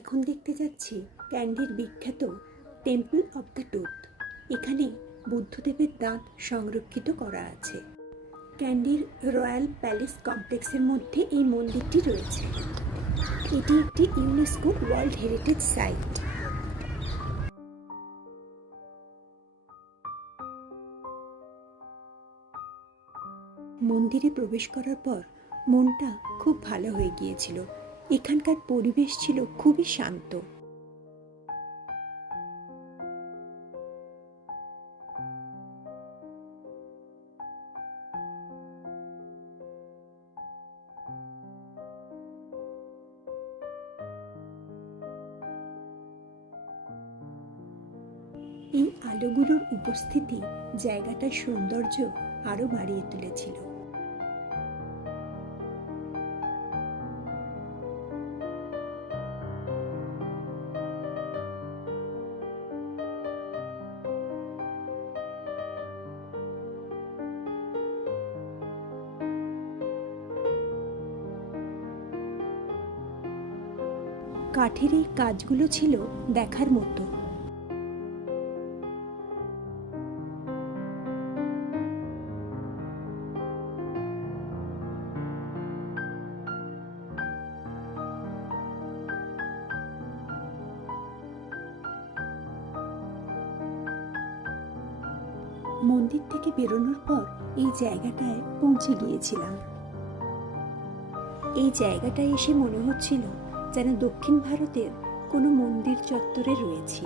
এখন দেখতে যাচ্ছি ক্যান্ডির বিখ্যাত টেম্পল অব দ্য টুথ। এখানে বুদ্ধদেবের দাঁত সংরক্ষিত করা আছে। ক্যান্ডির রয়্যাল প্যালেস কমপ্লেক্সের মধ্যে এই মন্দিরটি রয়েছে। এটি একটি ইউনেস্কো ওয়ার্ল্ড হেরিটেজ সাইট। মন্দিরে প্রবেশ করার পর মনটা খুব ভালো হয়ে গিয়েছিল। এখানকার পরিবেশ ছিল খুবই শান্ত। এই আলোগুলোর উপস্থিতি জায়গাটার সৌন্দর্য আরো বাড়িয়ে তুলেছিল। কাঠের এই কাজগুলো ছিল দেখার মতো। মন্দির থেকে বেরোনোর পর এই জায়গাটায় পৌঁছে গিয়েছিলাম। এই জায়গাটায় এসে মনে হচ্ছিল যেন দক্ষিণ ভারতের কোনো মন্দির চত্বরে রয়েছি।